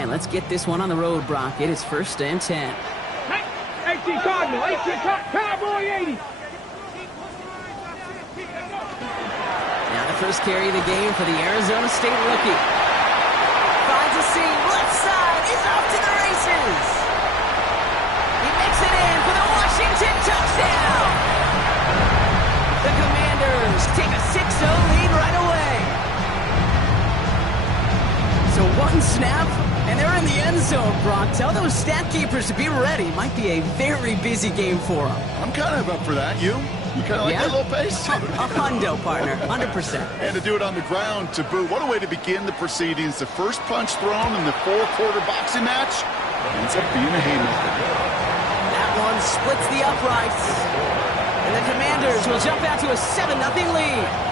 right, let's get this one on the road, Brock. It is 1st and 10. 18 Cardinal, 18 Cowboy 80. Now the first carry of the game for the Arizona State rookie. Finds a seam, left side, is off to the races. He makes it in for the Washington touchdown. The Commanders take a 6-0 lead right away. So one snap, and they're in the end zone, Brock. Tell those stat keepers to be ready. Might be a very busy game for them. I'm kind of up for that. You kind of like that little pace? A hundo, partner, 100%. And to do it on the ground to boot. What a way to begin the proceedings. The first punch thrown in the 4-quarter boxing match ends up being a haymaker. That one splits the uprights. And the Commanders will jump out to a 7-0 lead.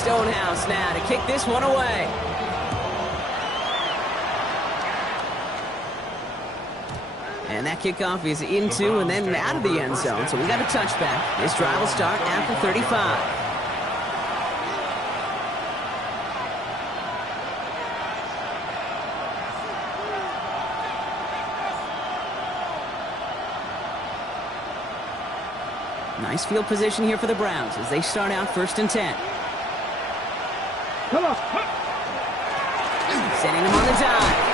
Stonehouse now to kick this one away. And that kickoff is into and then out of the end zone. So we got a touchback. This drive will start after 35. Nice field position here for the Browns as they start out 1st and 10. Come on. Sending him on the dive.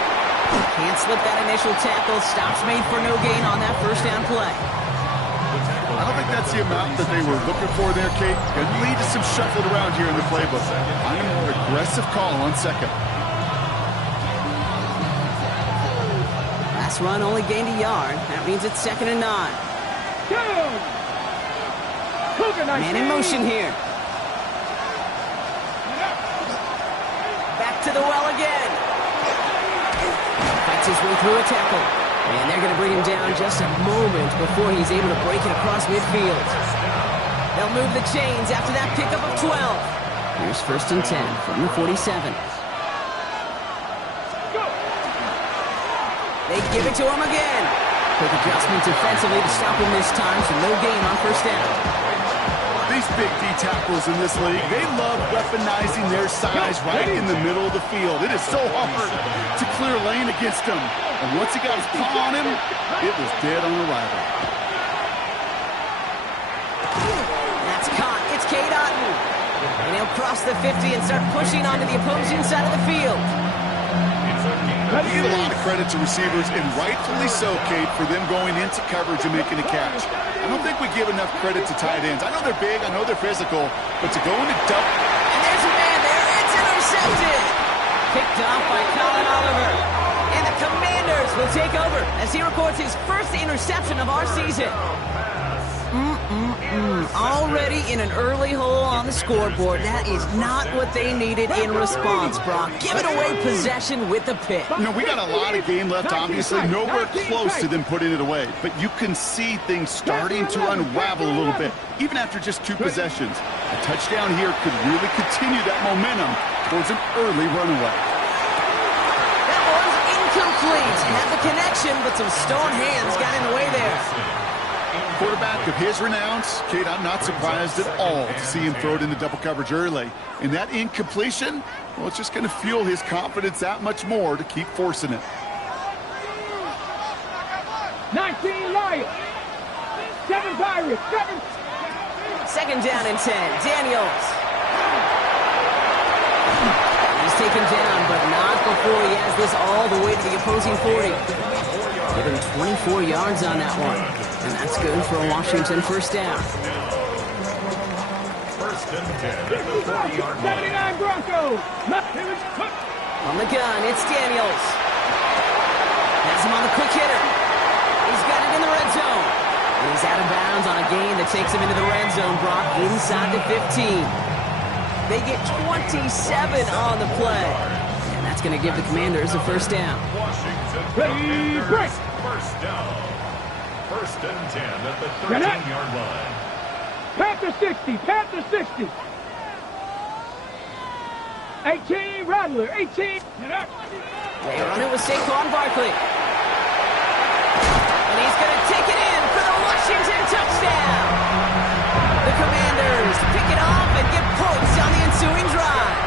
Can't slip that initial tackle. Stops made for no gain on that 1st down play. I don't think that's the amount that they were looking for there, Kate. Could lead to some shuffling around here in the playbook. I'm a more aggressive call on 2nd. Last run only gained a yard. That means it's 2nd and 9. Man in motion here. Back to the well again. Fights his way through a tackle. And they're going to bring him down just a moment before he's able to break it across midfield. They'll move the chains after that pickup of 12. Here's 1st and 10 from the 47. They give it to him again. Quick adjustment defensively to stop him this time, so no gain on 1st down. These big D tackles in this league, they love weaponizing their size right in the middle of the field. It is so hard to clear lane against him. And once he got his paw on him, it was dead on arrival. That's caught. It's Cade Otton. And he'll cross the 50 and start pushing onto the opposing side of the field. Give a lot of credit to receivers, and rightfully so, Kate, for them going into coverage and making a catch. I don't think we give enough credit to tight ends. I know they're big, I know they're physical, but to go into double... And there's a man there. It's intercepted. Picked off by Colin Oliver. And the Commanders will take over as he records his 1st interception of our season. Already in an early hole on the scoreboard. That is not what they needed in response, Brock. Giving away possession with the pick. You know, we got a lot of game left, obviously. Nowhere close to them putting it away. But you can see things starting to unravel a little bit, even after just 2 possessions. A touchdown here could really continue that momentum towards an early runaway. That one's incomplete. Had the connection, but some stone hands got in the way there. Quarterback of his renowns, Kate, I'm not surprised at all to see him throw it into double coverage early. And that incompletion, well, it's just going to fuel his confidence that much more to keep forcing it. 19 Lions. 7 Pirates. 7. 2nd down and 10. Daniels. He's taken down, but not before he has this all the way to the opposing 40. Give him 24 yards on that one. And that's good for a Washington 1st down. 1st and 10 at the 40-yard line. 79 Broncos. On the gun, it's Daniels. Has him on the quick hitter. He's got it in the red zone. And he's out of bounds on a gain that takes him into the red zone, Brock, inside the 15. They get 27 on the play. And that's going to give the Commanders a 1st down. Washington break. 1st down. 1st and 10 at the 13-yard line. Panther 60. Panther 60. 18, Rattler, 18. They run it with Saquon Barkley. And he's going to take it in for the Washington touchdown. The Commanders pick it off and get points on the ensuing drive.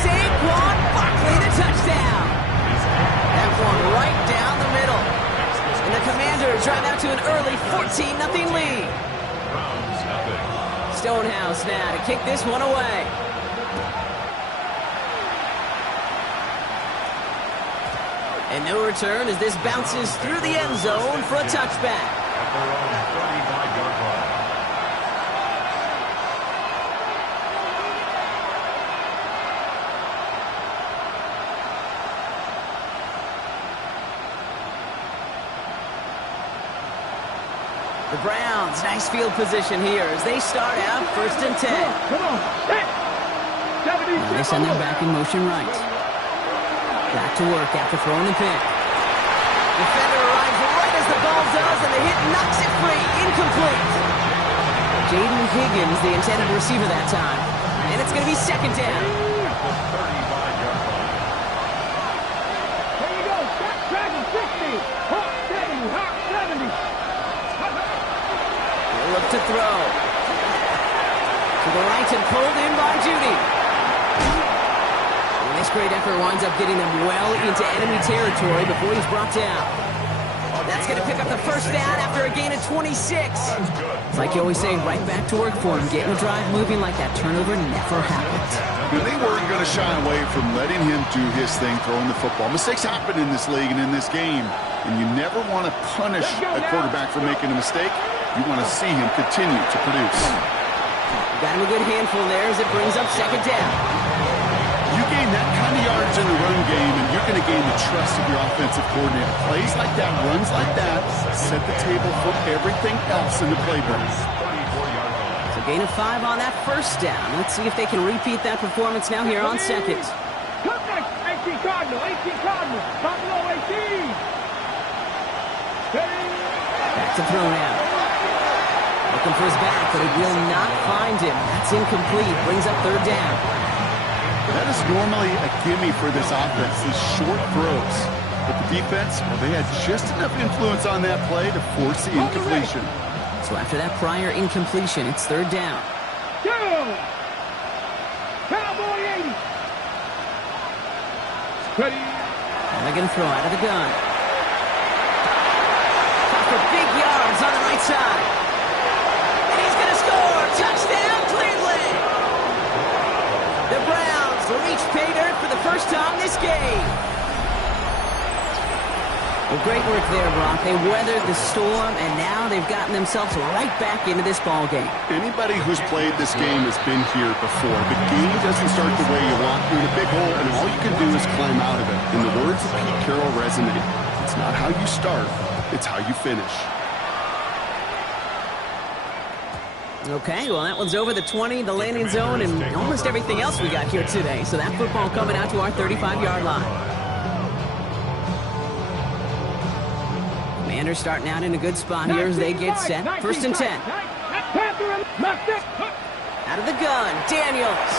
Saquon Barkley, the touchdown. That one right down the middle. And the Commanders drive out to an early 14-0 lead. Stonehouse now to kick this one away. And no return as this bounces through the end zone for a touchback. The Browns, nice field position here as they start out 1st and 10. Come on. And they send them back in motion right. Back to work after throwing the pick. Defender arrives right as the ball does, and the hit knocks it free. Incomplete. Jaden Higgins, the intended receiver that time. And it's going to be 2nd down. There you go. Stop dragging 60. Hawk 70. Hawk 70. He'll look to throw. To the right and pulled in by Judy. This great effort winds up getting them well into enemy territory before he's brought down. That's going to pick up the 1st down after a gain of 26. It's like you always say, right back to work for him, getting the drive moving like that turnover never happened. They weren't going to shy away from letting him do his thing, throwing the football. Mistakes happen in this league and in this game, and you never want to punish a quarterback for making a mistake. You want to see him continue to produce. Got him a good handful there as it brings up 2nd down. You gain that kind of yards in the run game, and you're going to gain the trust of your offensive coordinator. Plays like that, runs like that, set the table for everything else in the playbook. So gain of 5 on that 1st down. Let's see if they can repeat that performance now here on 2nd. Come next. 18 Cardinal. 18 Cardinal. Cardinal 18. Back to throw now. Looking for his back, but it will not find him. That's incomplete. Brings up 3rd down. That is normally a gimme for this offense, these short throws. But the defense, well, they had just enough influence on that play to force the incompletion. So after that prior incompletion, it's 3rd down. Go! Cowboy 80. Ready. And they're going to throw out of the gun. Caught for big yards on the right side. And he's going to score. Touchdown, Cleveland! The Browns reach pay dirt for the 1st time this game. Well, great work there, Brock. They weathered the storm, and now they've gotten themselves right back into this ball game. Anybody who's played this game has been here before. The game doesn't start the way you walk through the big hole, and all you can do is climb out of it. In the words of Pete Carroll resonate, it's not how you start, it's how you finish. Okay, well, that one's over the 20, the landing zone, and almost everything else we got here today. So that football coming out to our 35-yard line. Commanders starting out in a good spot here as they get set. 1st and 10. Out of the gun, Daniels.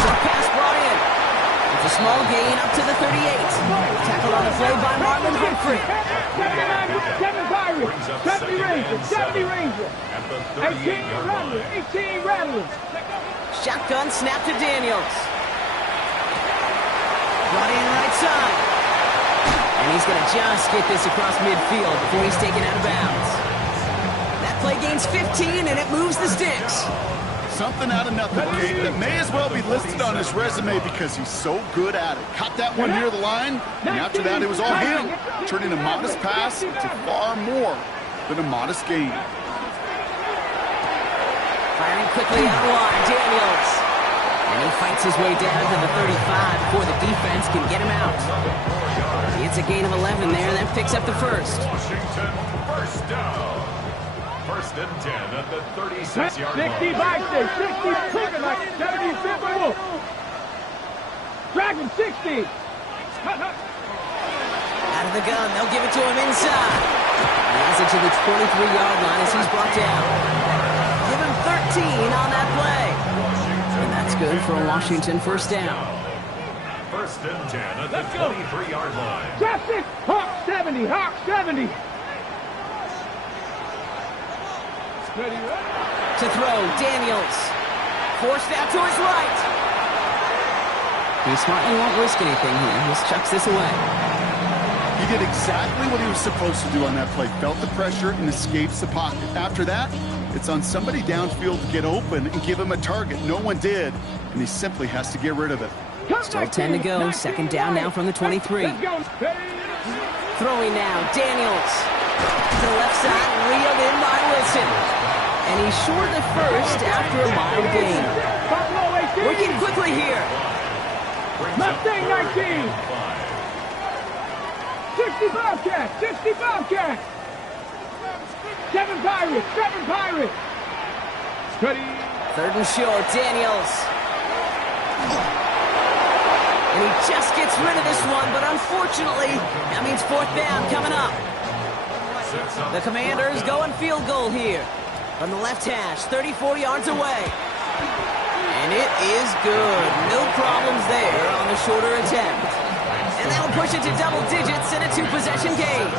Short pass brought in. It's a small gain up to the 38. Tackled on the play by Marlon Humphrey. 70 Rangers, 70 Rangers. 18 Rattler, 18 Rattler. Shotgun snap to Daniels. Brought in right side. And he's going to just get this across midfield before he's taken out of bounds. That play gains 15, and it moves the sticks. Something out of nothing, Kate, that may as well be listed on his resume because he's so good at it. Caught that one near the line, and after that it was all him, turning a modest pass into far more than a modest gain. Firing quickly out wide, Daniels. And he fights his way down to the 35 before the defense can get him out. It's a gain of 11 there. That picks up the 1st. Washington, 1st down. 1st and 10 at the 36-yard line. 60 by 60, trigger like 70 Wolf. Dragon 60. Out of the gun, they'll give it to him inside. He has it to the 23-yard line as he's brought down. Give him 13 on that play. And that's good for a Washington first down. First and 10 at the 23-yard line. Draft it. Hawk 70. Hawk 70. To throw, Daniels. Forced out to his right. He smartly won't risk anything here. He just chucks this away. He did exactly what he was supposed to do on that play. Felt the pressure and escapes the pocket. After that, it's on somebody downfield to get open and give him a target. No one did, and he simply has to get rid of it. Still 10 to go. Second down now from the 23. Throwing now, Daniels. To the left side, reeled in by Wilson. And he's short of the first after a mild gain. Working quickly here. Mustang 19. 60 Bobcats. 60 Bobcats. 7 Pirates. 7 Pirates. Third and short, Daniels. And he just gets rid of this one, but unfortunately, that means fourth down coming up. The Commanders go on field goal here. From the left hash, 34 yards away. And it is good. No problems there on the shorter attempt. And that'll push it to double digits in a two-possession game.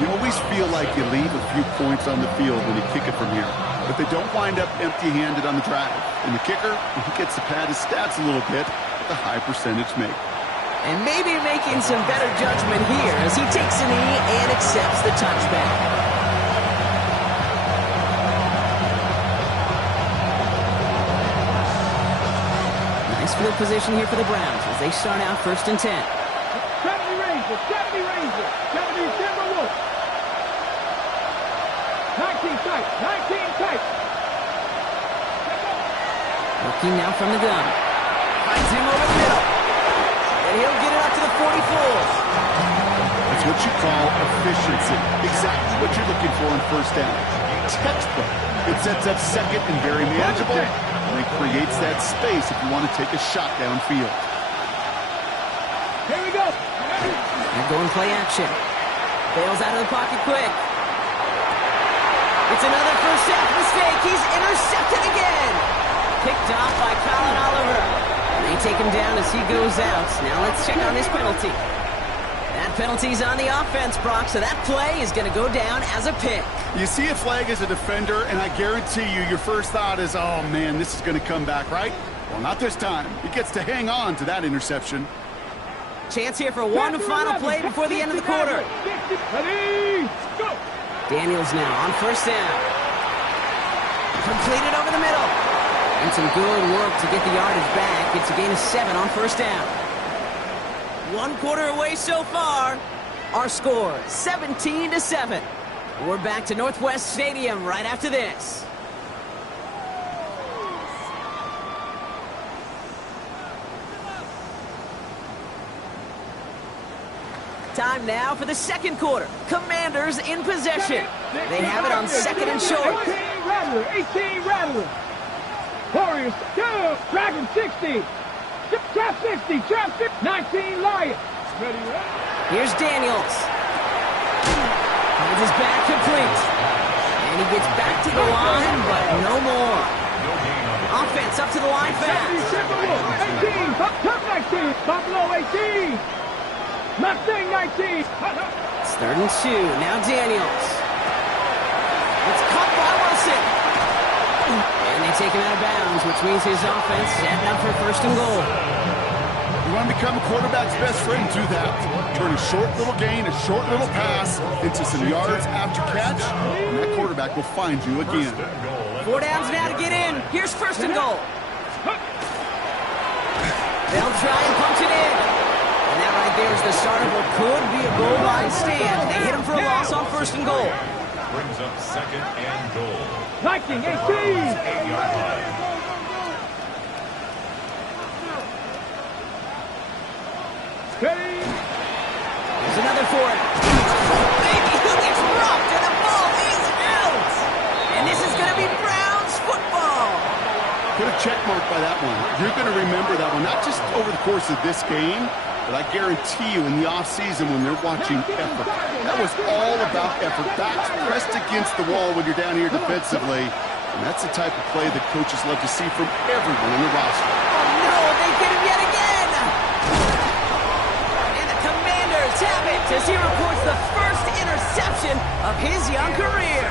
You always feel like you leave a few points on the field when you kick it from here. But they don't wind up empty-handed on the drive. And the kicker, he gets to pad his stats a little bit with a high percentage make. And maybe making some better judgment here as he takes a knee and accepts the touchback. Field position here for the Browns as they start out first and 10. 70 Rangers, 70 Rangers, 70 Timberwolves. 19 tight, 19 tight. Working now from the gun. Finds him over the middle. And he'll get it up to the 44. That's what you call efficiency. Exactly what you're looking for in first down. Textbook. It sets up second and very manageable. And it creates that space if you want to take a shot downfield. Here we go. And going play action. Bails out of the pocket quick. It's another first half mistake. He's intercepted again. Picked off by Colin Oliver. And they take him down as he goes out. Now let's check on his penalty. That penalty's on the offense, Brock, so that play is going to go down as a pick. You see a flag as a defender, and I guarantee you your first thought is, oh, man, this is going to come back, right? Well, not this time. He gets to hang on to that interception. Chance here for one final play before the end of the quarter. Daniels now on first down. Completed over the middle. And some good work to get the yardage back. It's a gain of 7 on first down. 1 quarter away so far. Our score, 17-7. We're back to Northwest Stadium right after this. Time now for the second quarter. Commanders in possession. They have it on second and short. 18 Rattler, 18 Rattler. Warriors, 2, Dragon 60. Trap 60, trap 50, 19 Lions. Here's Daniels. Finds his back complete. And he gets back to the line, but no more. Offense up to the line fast. 18, Top 19, Buffalo 18. Mustang 19. It's third and 2. Now Daniels. It's caught by Wilson. And they take him out of bounds, which means his offense setting up for first and goal. You want to become a quarterback's best friend, do that. Turn a short little gain, a short little pass into some yards after catch, and that quarterback will find you again. 4 downs now to get in. Here's first and goal. They'll try and punch it in. And that right there is the start of what could be a goal line stand. They hit him for a loss on first and goal. Brings up second and goal. Viking 18. 8-yard line. There's another for it. Baby, who gets rocked and the ball is out. And this is going to be Browns football. Put a check mark by that one. You're going to remember that one, not just over the course of this game, but I guarantee you in the offseason when they're watching effort. That was all about effort. Backs pressed against the wall when you're down here defensively. And that's the type of play that coaches love to see from everyone on the roster. Oh, no, they get him yet again. And the Commanders have it as he reports the first interception of his young career.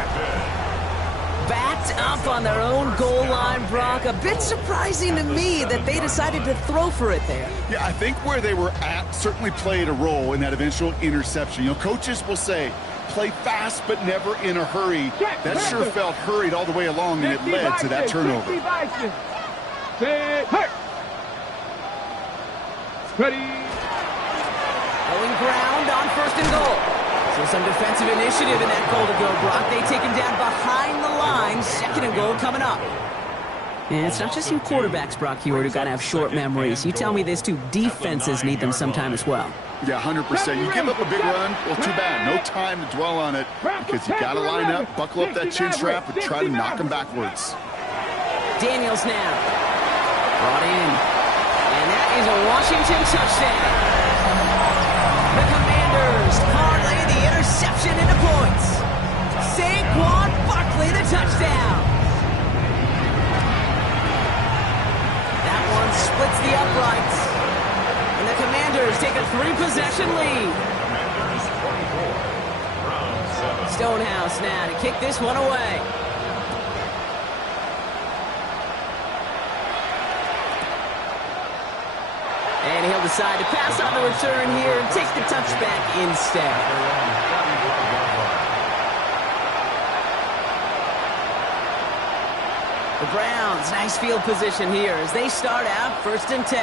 Backed up on their own goal line, Brock. A bit surprising to me that they decided to throw for it there. Yeah, I think where they were at certainly played a role in that eventual interception. You know, coaches will say, play fast but never in a hurry. That sure felt hurried all the way along, and it led to that turnover. Ready. Going ground on first and goal. So some defensive initiative in that goal to go, Brock. They take him down behind the line. Second and goal coming up. And it's not just you quarterbacks, Brock, here who got to have short memories. You tell me this too, defenses need them sometime as well. Yeah, 100%. You give up a big run, well, too bad. No time to dwell on it because you got to line up, buckle up that chin strap, and try to knock them backwards. Daniels now. Brought in. And that is a Washington touchdown. The Commanders parlay the interception into points. Saquon Barkley, the touchdown. That one splits the uprights. And the Commanders take a 3-possession lead. Stonehouse now to kick this one away. And he'll decide to pass on the return here and take the touchback instead. The Browns, nice field position here as they start out 1st and 10.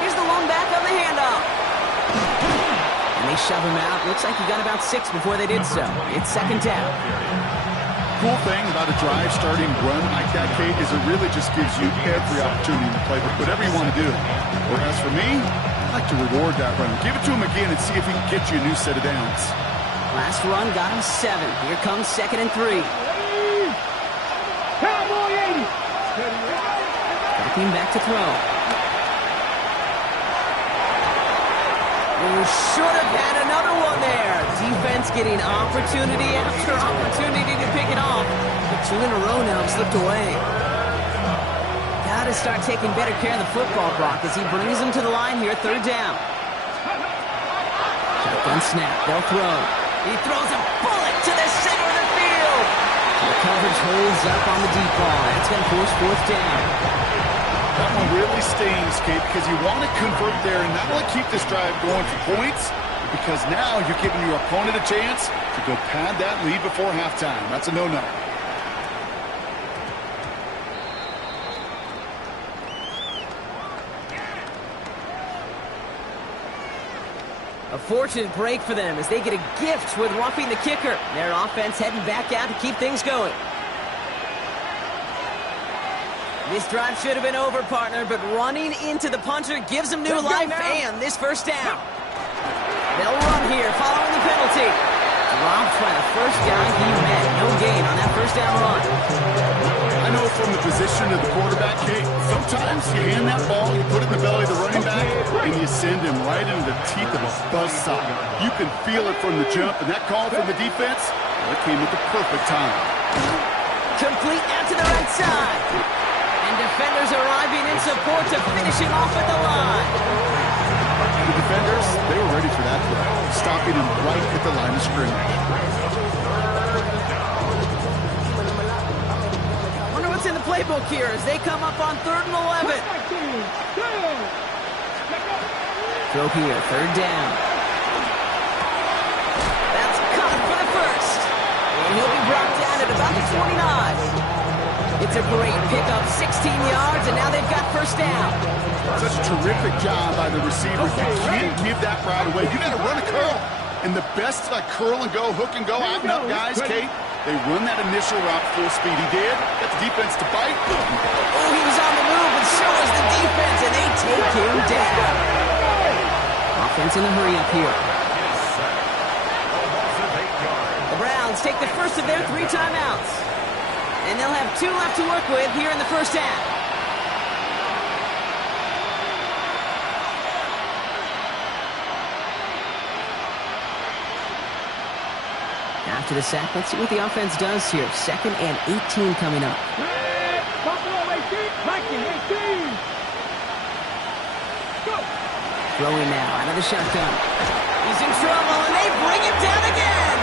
Here's the lone back on the handoff. And they shove him out. Looks like he got about 6 before they did so. It's 2nd down. Cool thing about a drive starting run like that, Kate, is it really just gives you every opportunity to play whatever you want to do. Whereas for me, I like to reward that run. Give it to him again and see if he can get you a new set of downs. Last run got him 7. Here comes 2nd and 3. Cowboy 80. Backing back to throw. Oh, should have had another one there. Defense getting opportunity after opportunity to pick it off. But 2 in a row now have slipped away. Got to start taking better care of the football, Brock, as he brings them to the line here, 3rd down. Shotgun snap. They'll throw. He throws a bullet to the center of the field. The coverage holds up on the deep ball. That's going to force 4th down. That one really stings, Kate, because you want to convert there and not only keep this drive going for points, because now you're giving your opponent a chance to go pad that lead before halftime. That's a no-no. A fortunate break for them as they get a gift with roughing the kicker. Their offense heading back out to keep things going. This drive should have been over, partner, but running into the punter gives them new life and this 1st down. They'll run here following the penalty. Dropped by the first guy he met. No gain on that 1st down run. I know from the position of the quarterback, Kate, sometimes you hand that ball, you put it in the belly of the running back, and you send him right into the teeth of a buzzsaw. You can feel it from the jump, and that call from the defense, well, it came at the perfect time. Complete out to the right side. And defenders arriving in support to finish him off at the line. The defenders, they were ready for that play, stopping him right at the line of scrimmage. Wonder what's in the playbook here as they come up on 3rd and 11. Throw here, 3rd down. That's caught for the 1st. And he'll be brought down at about the 29. It's a great pickup, 16 yards, and now they've got 1st down. Such a terrific job by the receiver. You can't give that route away. You got to run a curl. And the best like curl and go, hook and go, out and up guys, Kate, they run that initial route full speed. He did. Got the defense to bite. Oh, he was on the move, and so was the defense, and they take him down. Offense in the hurry up here. The Browns take the first of their 3 timeouts. And they'll have 2 left to work with here in the 1st half. after the sack. Let's see what the offense does here. 2nd and 18 coming up. Buffalo 18, Viking 18. Go. Throwing now out of the shotgun. He's in trouble, and they bring him down again.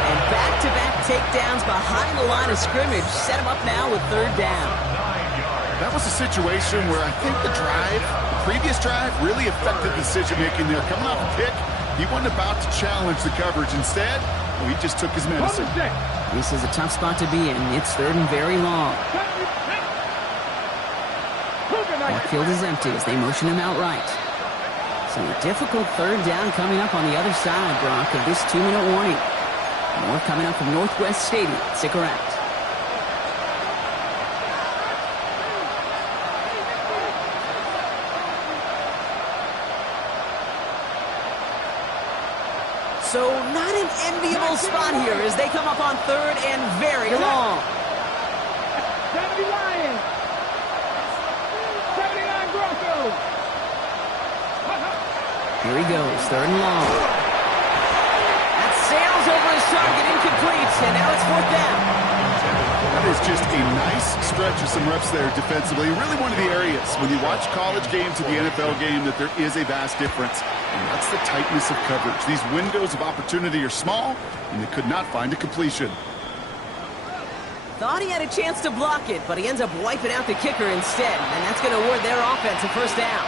And back-to-back takedowns behind the line of scrimmage set him up now with 3rd down. That was a situation where I think the previous drive, really affected decision-making there. Coming off a pick, he wasn't about to challenge the coverage. Instead, he just took his medicine. This is a tough spot to be in. It's 3rd and very long. Backfield is empty as they motion him out right. So a difficult 3rd down coming up on the other side, Brock, of this 2-minute warning. More coming up from Northwest Stadium. Stick around. So not an enviable spot here as they come up on 3rd and very long. 70 Lions. 79 Broncos. Here he goes, 3rd and long. That sails over his target, incomplete, and now it's 4th down. That is just a nice stretch of some reps there defensively. Really one of the areas when you watch college game to the NFL game that there is a vast difference. And that's the tightness of coverage. These windows of opportunity are small, and they could not find a completion. Thought he had a chance to block it, but he ends up wiping out the kicker instead, and that's going to award their offense a 1st down.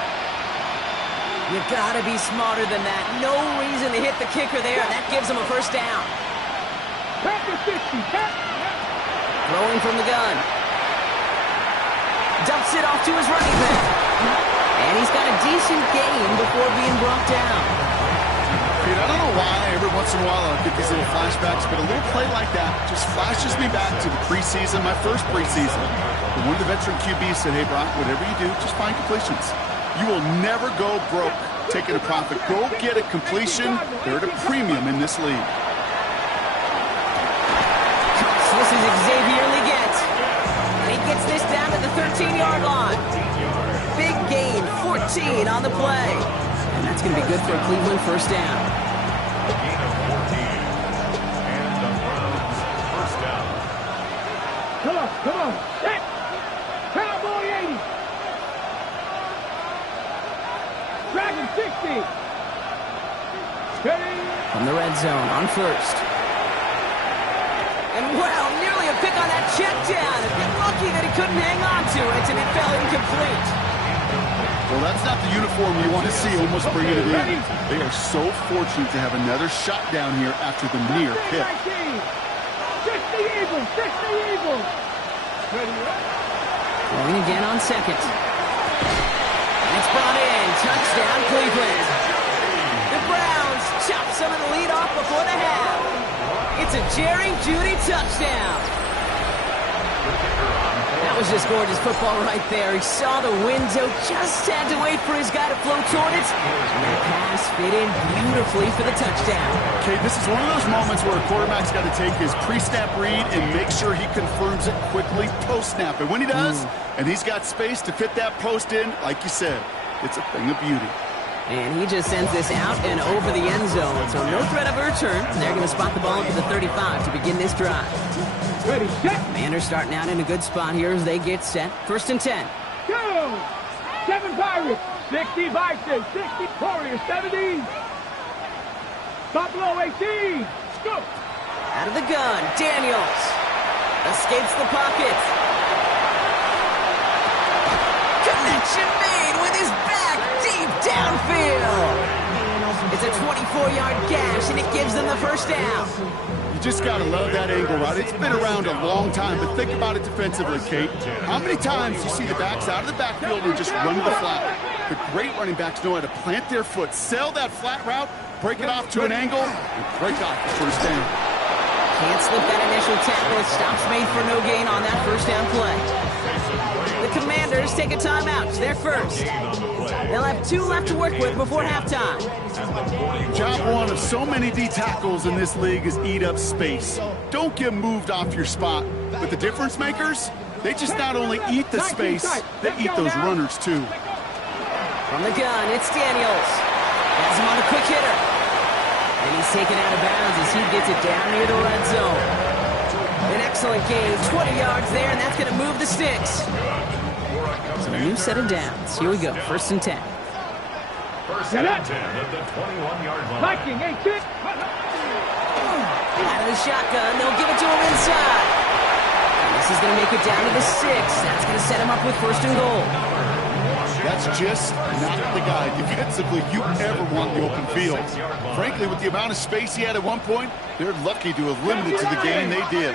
You gotta be smarter than that. No reason to hit the kicker there, and that gives him a 1st down. Throwing from the gun. Dumps it off to his running back. And he's got a decent gain before being brought down. Pete, I don't know why every once in a while I'll get these little flashbacks, but a little play like that just flashes me back to the preseason, my first preseason. And one of the veteran QBs said, hey, Brock, whatever you do, just find completions. You will never go broke taking a profit. Go get a completion. They're at a premium in this league. So this is Xavier Leggett. And he gets this down to the 13-yard line. Big gain, 14 on the play. And that's going to be good for a Cleveland 1st down. A gain of 14. And the Browns 1st down. Come on. Set. Cowboy 80. Dragon 60. From the red zone on 1st. And wow, nearly a pick on that check down. A bit lucky that he couldn't hang on to it, and it fell incomplete. Well, that's not the uniform you want to see almost bringing it in. They are so fortunate to have another shot down here after the near pick. 60 Eagles. Going again on 2nd. And it's brought in. Touchdown, Cleveland. The Browns chop some of the lead off before the half. It's a Jerry Jeudy touchdown. That was just gorgeous football right there. He saw the window, just had to wait for his guy to flow toward it. And that pass fit in beautifully for the touchdown. Okay, this is one of those moments where a quarterback's got to take his pre-snap read and make sure he confirms it quickly post-snap. And when he does, and he's got space to fit that post in, like you said, it's a thing of beauty. And he just sends this out and over the end zone. So no threat of a return. They're going to spot the ball to the 35 to begin this drive. Ready, set. Commanders starting out in a good spot here as they get set. 1st and 10. Go. 7 Pirates. 60 Vikings. 60 Warriors. 70. Buffalo 18. Go. Out of the gun. Daniels. Escapes the pocket. Connection made with his back deep downfield. It's a 24-yard gash, and it gives them the 1st down. You just got to love that angle, right? It's been around a long time, but think about it defensively, Kate. How many times you see the backs out of the backfield and just run to the flat? The great running backs know how to plant their foot, sell that flat route, break it off to an angle, and break off the 1st down. Can't slip that initial tackle. Stops made for no gain on that 1st down play. The Commanders take a timeout. They're first. They'll have 2 left to work with before halftime. Job one of so many D tackles in this league is eat up space. Don't get moved off your spot. But the difference makers, they just not only eat the space, they eat those runners too. From the gun, it's Daniels. Has him on a quick hitter. And he's taken out of bounds as he gets it down near the red zone. An excellent gain, 20 yards there, and that's going to move the sticks. So a new set of downs. Here we go, 1st and 10. First and 10 at the 21-yard line. Viking, 18. Out of the shotgun, they'll give it to him inside. And this is going to make it down to the 6. That's going to set him up with 1st and goal. That's just not the guy defensively you ever want in the open field. Frankly, with the amount of space he had at one point, they're lucky to have limited to the gain they did.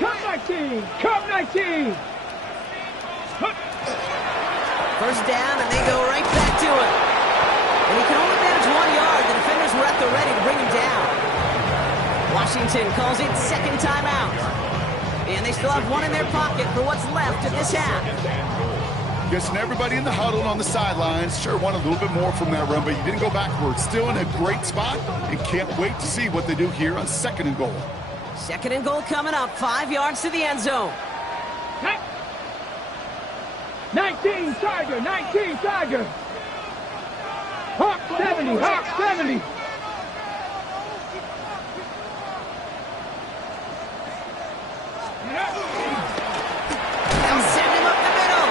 Come 19! Come 19! 1st down, and they go right back to it. And he can only manage 1 yard. The defenders were at the ready to bring him down. Washington calls it 2nd timeout. And they still have 1 in their pocket for what's left of this half. Guessing everybody in the huddle and on the sidelines sure want a little bit more from that run, but you didn't go backwards. Still in a great spot and can't wait to see what they do here on 2nd and goal. 2nd and goal coming up, 5 yards to the end zone. 19 Tiger, 19 Tiger. Hawk 70, Hawk 70. They'll send him up the middle.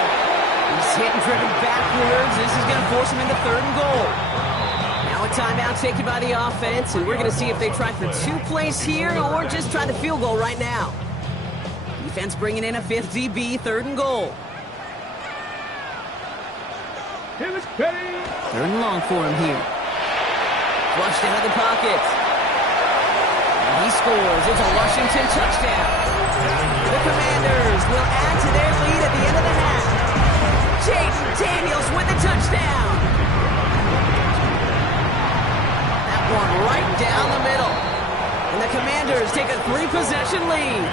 He's hit and driven backwards. This is going to force him into 3rd and goal. Now a timeout taken by the offense, and we're going to see if they try for 2 plays here or just try the field goal right now. Defense bringing in a 5th DB, 3rd and goal. 3rd and long for him here. Flushed out of the pocket. And he scores. It's a Washington touchdown. The Commanders will add to their lead at the end of the half. Jaden Daniels with the touchdown. That one right down the middle. And the Commanders take a 3-possession lead.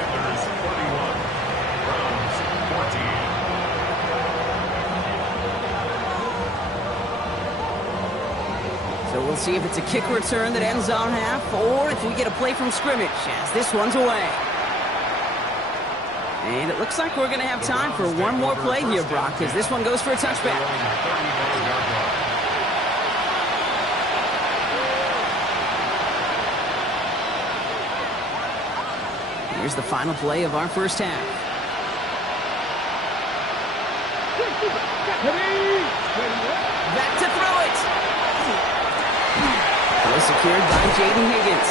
So we'll see if it's a kick return that ends our half, or if we get a play from scrimmage, as this one's away. And it looks like we're going to have time for one more play here, Brock, because this one goes for a touchback. Here's the final play of our first half. Back to throw it. Well secured by Jaden Higgins.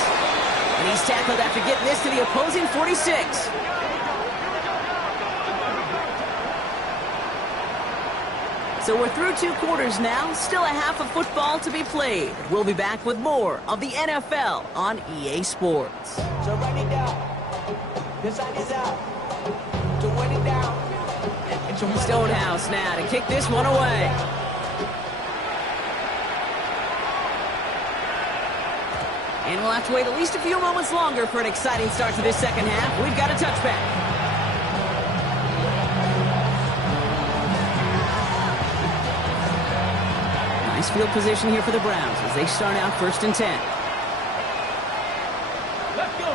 And he's tackled after getting this to the opposing 46. So we're through 2 quarters now. Still a half of football to be played. We'll be back with more of the NFL on EA Sports. So run it down. This side is out. To win it down. Stonehouse now to kick this one away. And we'll have to wait at least a few moments longer for an exciting start to this second half. We've got a touchback. Nice field position here for the Browns as they start out 1st and 10. Let's go.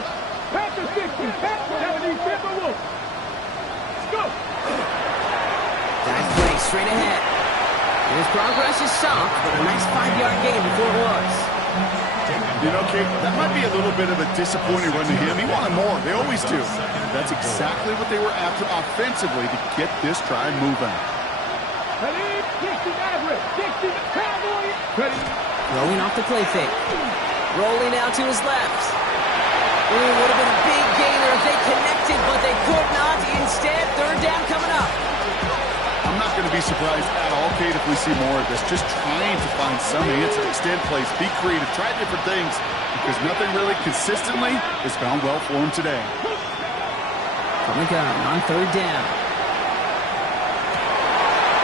Panther 50, Panther 70, Timberwolves. Let's go. Dive play straight ahead. And his progress is soft, but a nice 5-yard gain before it was. You know, Kate, that might be a little bit of a disappointing run to him. He wanted more. They always do. That's exactly what they were after offensively to get this drive moving. Ready? 60 Maverick. 60 Cowboy. Ready? Rolling off the play fake. Rolling out to his left. Ooh, would have been a big gainer if they connected, but they could not. Instead, 3rd down coming up. I'm not going to be surprised at all, Kate, if we see more of this. Just trying to find some answer, extend plays, be creative, try different things, because nothing really consistently has found well for him today. From the gun on 3rd down.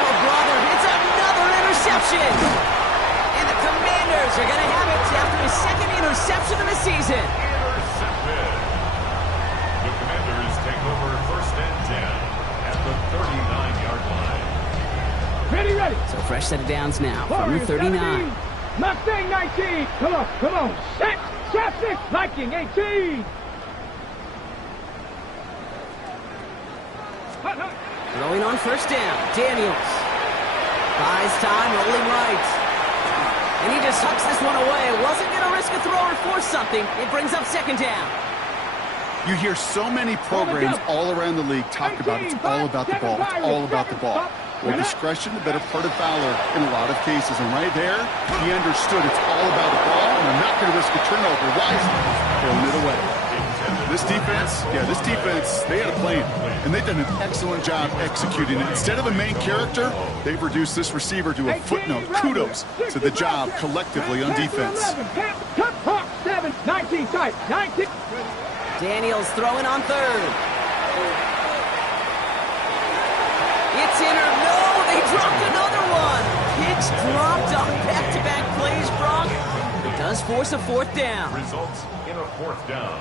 Oh, brother, it's another interception. And the Commanders are going to have it after his 2nd interception of the season. Intercepted. The Commanders take over 1st and 10 at the 39-yard line. Ready, ready. So fresh set of downs now from the 39. Mustang 19. Come on, come on. Set. Shot 6. Viking 18. Throwing on 1st down. Daniels. Buys time, rolling right. And he just hucks this one away. Wasn't going to risk a throw or force something. It brings up second down. You hear so many programs all around the league talk about it's all about the ball. It's all about the ball. Well, discretion, the better part of valor in a lot of cases. And right there, he understood it's all about the ball, and I'm not going to risk a turnover. Wisely throwing it away. This defense, they had a plan, and they've done an excellent job executing it. Instead of a main character, they've reduced this receiver to a footnote. Kudos to the job collectively on defense. 19 tight, 19. Daniels throwing on third. It's in or no, they dropped another one. Hicks dropped on back-to-back plays, Brock. It does force a fourth down. Results in a fourth down.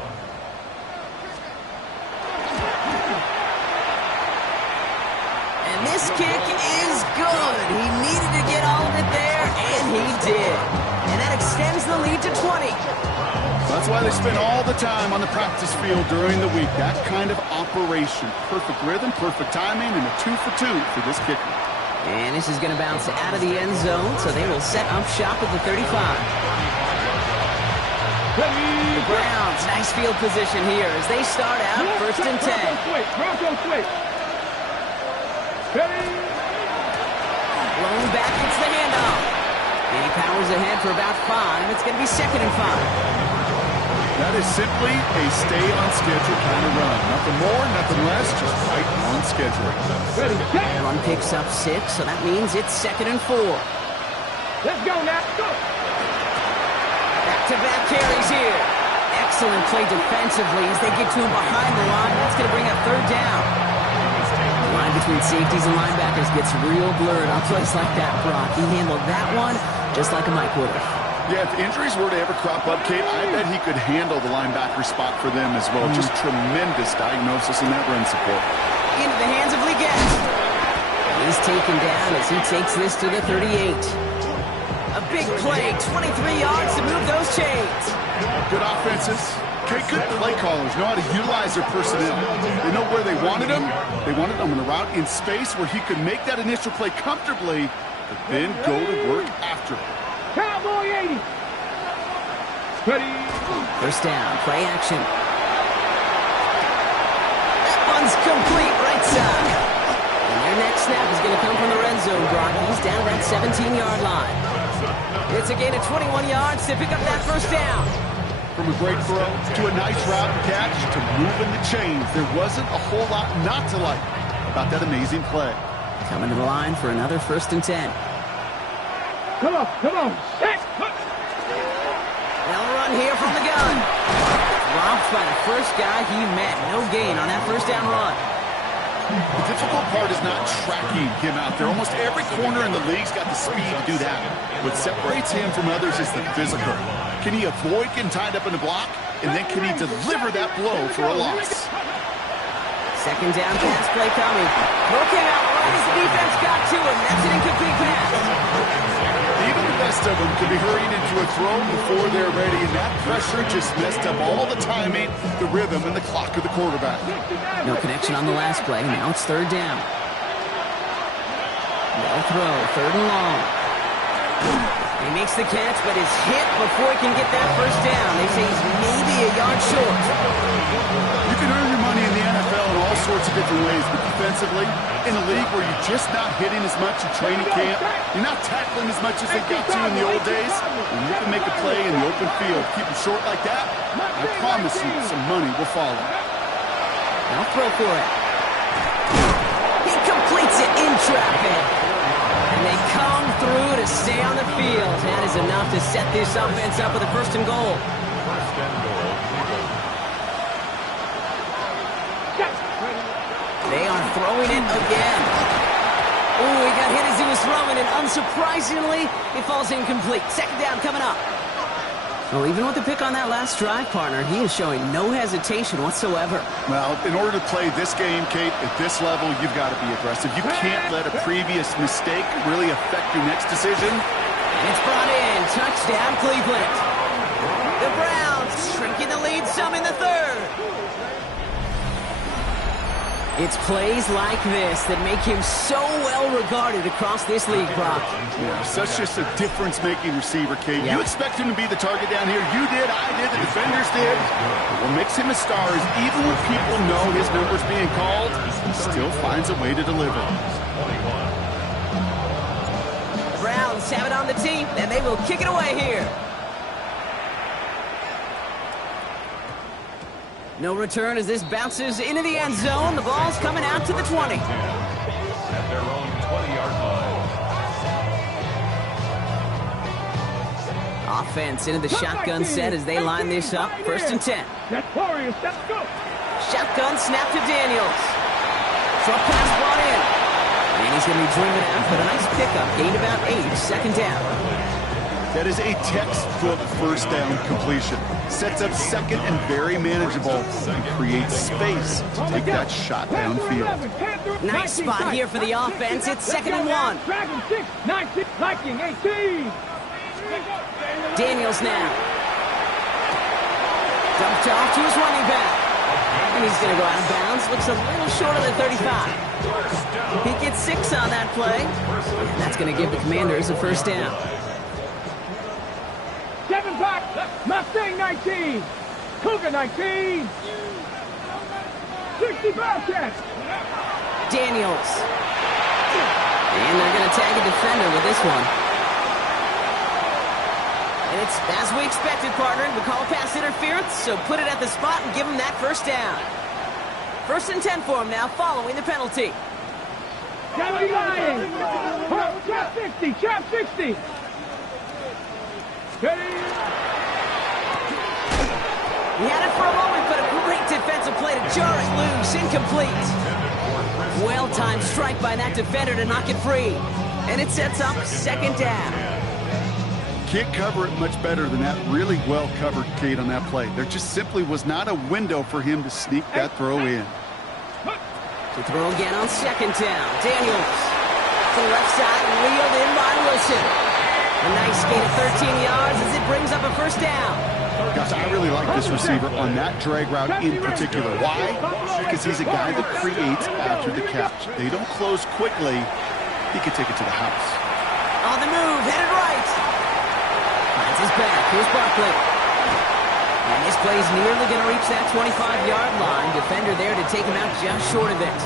And this kick is good. He needed to get all of it there, and he did. And that extends the lead to 20. That's why they spend all the time on the practice field during the week. That kind of operation. Perfect rhythm, perfect timing, and a 2 for 2 for this kicker. And this is going to bounce out of the end zone, so they will set up shop at the 35. The Browns, nice field position here as they start out first and 10. Bronco switch. Blown back, it's the handoff. And he powers ahead for about 5. It's going to be second and 5. That is simply a stay-on-schedule kind of run. Nothing more, nothing less, just right on schedule. Run picks up 6, so that means it's second and 4. Let's go now. Go. Back-to-back carries here. Excellent play defensively as they get to him behind the line. That's going to bring up third down. The line between safeties and linebackers gets real blurred on plays like that, Brock. He handled that one just like a Mike would have. Yeah, if injuries were to ever crop up, Kate, I bet he could handle the linebacker spot for them as well. Just tremendous diagnosis in that run support. Into the hands of Leggett. He's taken down as he takes this to the 38. A big play, 23 yards to move those chains. Good offenses. Kate, good play callers know how to utilize their personnel. They know where they wanted them. They wanted them on a route in space where he could make that initial play comfortably, but then go to work after it. Cowboy 80. Ready. First down, play action. That one's complete, right side. And their next snap is going to come from the red zone, Brock. He's down that 17-yard line. It's a gain of 21 yards to pick up that first down. From a great throw to a nice route catch to moving the chains, there wasn't a whole lot not to like about that amazing play. Coming to the line for another first and 10. Come on. Set. They'll run here from the gun. Dropped by the first guy he met. No gain on that first down run. The difficult part is not tracking him out there. Almost every corner in the league's got the speed to do that. What separates him from others is the physical. Can he avoid getting tied up in the block? And then can he deliver that blow for a loss? Second down pass play coming. Broke him out right as the defense got to him. That's an incomplete pass. Even the best of them could be hurried into a throw before they're ready, and that pressure just messed up all the timing, the rhythm, and the clock of the quarterback. No connection on the last play. Now it's third down. They'll throw. Third and long. He makes the catch, but is hit before he can get that first down. They say he's maybe a yard short. You can earn your money in the NFL in all sorts of different ways, but defensively, in a league where you're just not hitting as much in training camp, you're not tackling as much as they got to in the old days, when you can make a play in the open field, keep it short like that, I promise you some money will follow. Now throw for it. He completes it in traffic. And they come through to stay on the field. That is enough to set this offense up with a first and goal. First and goal. They are throwing it again. Oh, he got hit as he was throwing it. Unsurprisingly, it falls incomplete. Second down coming up. Well, even with the pick on that last drive, partner, he is showing no hesitation whatsoever. Well, in order to play this game, Kate, at this level, you've got to be aggressive. You can't let a previous mistake really affect your next decision. And it's brought in. Touchdown, Cleveland. The Browns shrinking the lead some in the third. It's plays like this that make him so well regarded across this league, Brock. Yeah, such just a difference-making receiver, Kate. Yep. You expect him to be the target down here. You did, I did, the defenders did. But what makes him a star is even when people know his number's being called, he still finds a way to deliver. The Browns have it on the team, and they will kick it away here. No return as this bounces into the end zone. The ball's coming out to the 20. At their own 20-yard line. Offense into the shotgun set as they line this up. 1st and 10. That's Warriors. Let's go. Shotgun snap to Daniels. Short pass brought in. And he's going to be driven out for the nice pickup. Gained about 8. 2nd down. That is a textbook first down completion. Sets up second and very manageable and creates space to take that shot downfield. Nice spot here for the offense. It's 2nd and 1. Dragon 6, 19, Viking 18. Daniels now. Dumped off to his running back. And he's going to go out of bounds. Looks a little short of the 35. He gets 6 on that play. And that's going to give the Commanders a 1st down. 7 back, Mustang 19, Cougar 19, 60 Bearcats. Daniels. And they're going to tag a defender with this one. And it's as we expected, partner. We call pass interference, so put it at the spot and give him that 1st down. 1st and 10 for him now, following the penalty. Johnny Lyons, trap 60, trap 60. He had it for a moment, but a great defensive play to jar it loose. Incomplete. Well-timed strike by that defender to knock it free. And it sets up 2nd down. Can't cover it much better than that. Really well covered, Kate, on that play. There just simply was not a window for him to sneak that throw in. To throw again on 2nd down. Daniels to the left side, reeled in by Wilson. A nice gain of 13 yards as it brings up a 1st down. Gosh, I really like this receiver on that drag route in particular. Why? Because he's a guy that creates after the catch. They don't close quickly. He could take it to the house. On the move, headed right. Finds his back. Here's Barkley. And this play's nearly going to reach that 25-yard line. Defender there to take him out just short of it.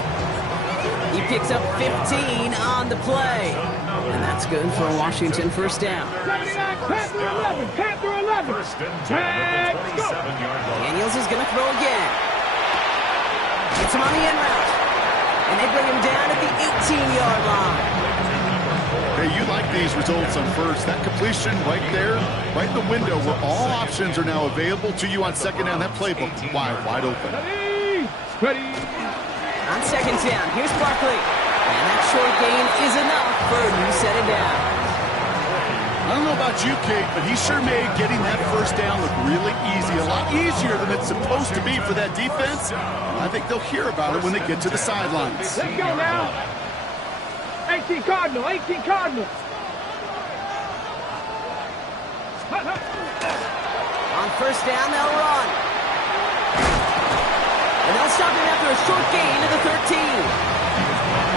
He picks up 15 on the play. And that's good for a Washington 1st down. 79, Panther 11, Panther 11. Daniels is going to throw again. Gets him on the end route. And they bring him down at the 18-yard line. Hey, you like these results on 1st. That completion right there, right in the window where all options are now available to you on 2nd down. That playbook wide open. Ready. On 2nd down, here's Barkley. And that short gain is enough for a new set of downs. I don't know about you, Kate, but he sure made getting that 1st down look really easy. A lot easier than it's supposed to be for that defense. I think they'll hear about it when they get to the sidelines. Let's go now. 18 Cardinal, 18 Cardinal. On 1st down, they'll run. And they'll stop him after a short gain to the 13.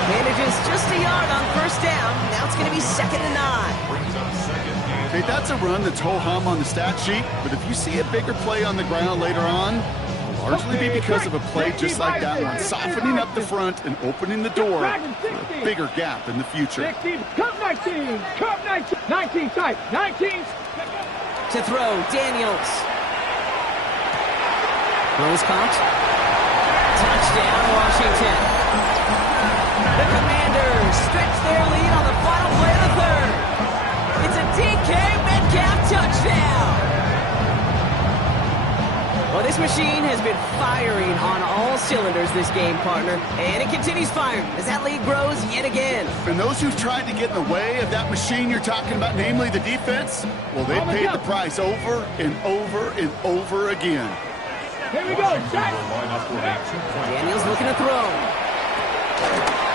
Manages just a yard on 1st down. Now it's going to be 2nd and 9. Okay, that's a run that's ho-hum on the stat sheet, but if you see a bigger play on the ground later on, it'll largely be because of a play just like that one, softening up the front and opening the door for a bigger gap in the future. 16, Cup 19, Cup 19, 19 tight, 19. To throw, Daniels. Throws caught. Touchdown, Washington. The Commanders stretch their lead on the final play of the 3rd. It's a DK Metcalf touchdown. Well, this machine has been firing on all cylinders this game, partner. And it continues firing as that lead grows yet again. And those who've tried to get in the way of that machine you're talking about, namely the defense, well, they paid the price over and over and over again. Here we go. Daniels looking to throw.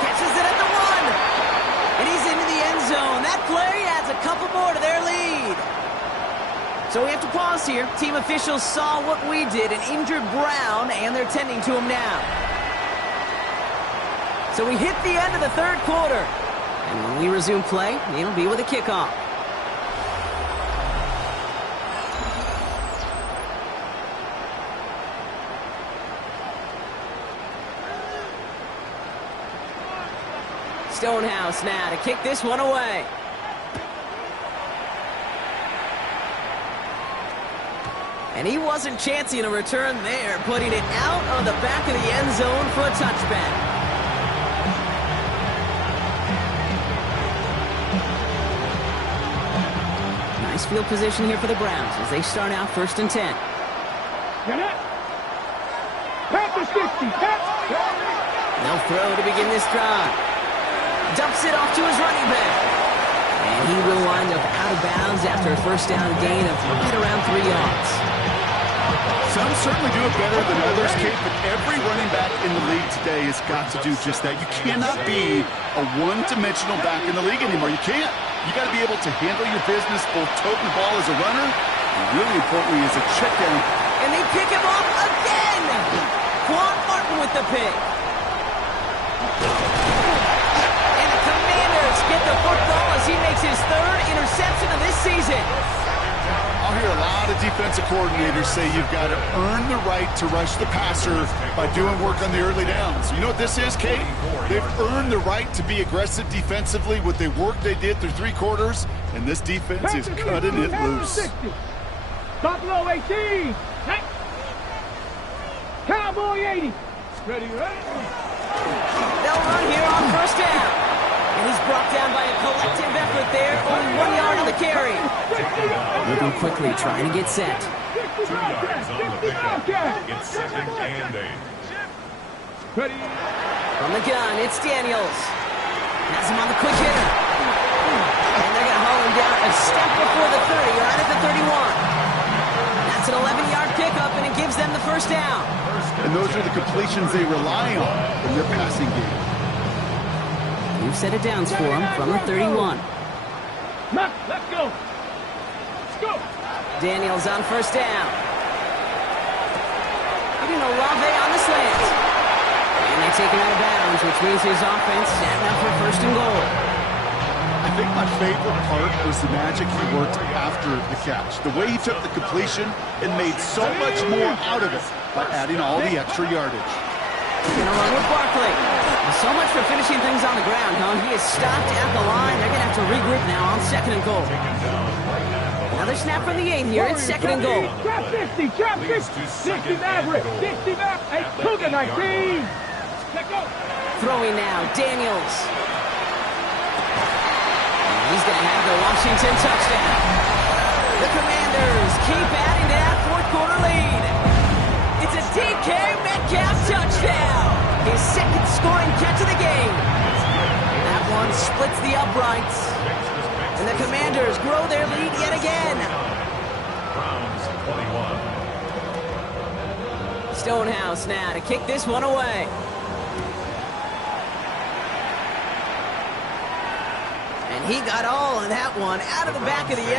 Catches it at the 1. And he's into the end zone. That play adds a couple more to their lead. So we have to pause here. Team officials saw what we did and injured Brown, and they're tending to him now. So we hit the end of the third quarter. And when we resume play, it'll be with a kickoff. Stonehouse now to kick this one away. And he wasn't chancing a return there, putting it out on the back of the end zone for a touchback. Nice field position here for the Browns as they start out 1st and 10. They'll throw to begin this drive. Dumps it off to his running back. And he will wind up out of bounds after a first down gain of right around 3 yards. Some certainly do it better than others, Kate, but every running back in the league today has got to do just that. You cannot be a one-dimensional back in the league anymore. You can't. You got to be able to handle your business, both toting the ball as a runner, and really importantly as a check down. And they pick him off again! Quan Martin with the pick. And the Commanders get the football as he makes his 3rd interception of this season. I'll hear a lot of defensive coordinators say you've got to earn the right to rush the passer by doing work on the early downs. You know what this is, Kate? They've earned the right to be aggressive defensively with the work they did through 3 quarters, and this defense is cutting it loose. Stop low 18. Cowboy 80. Ready, ready. They'll run here on 1st down. And he's brought down by a collective effort there, only 1 yard on the carry. Moving quickly, trying to get set. 2 yards on the pickup. It's 2nd and 8. Ready. From the gun, it's Daniels. Has him on the quick hitter. And they're going to haul him down a step before the 30, right at the 31. That's an 11-yard pickup, and it gives them the 1st down. And those are the completions they rely on in their passing game. New set of downs for him from the 31. Let's go. Let's go. Daniels on 1st down. Putting Olave on the slant. And they take him out of bounds, which means his offense setting up for 1st and goal. I think my favorite part was the magic he worked after the catch. The way he took the completion and made so much more out of it by adding all the extra yardage. He's going to run with Barkley. So much for finishing things on the ground, huh? He is stopped at the line. They're going to have to regroup now on 2nd and goal. Another snap from the 8 here. It's 2nd and goal. Trap 50, trap 50. 60 Maverick, 60 Maverick. Hey, Cougar 19. Let's go. Throwing now, Daniels. And he's going to have the Washington touchdown. The Commanders keep adding to that 4th quarter lead. It's a DK Metcalf touchdown. His 2nd scoring catch of the game. That one splits the uprights. And the Commanders grow their lead yet again. Browns 21. Stonehouse now to kick this one away. And he got all of that one out of the back of the end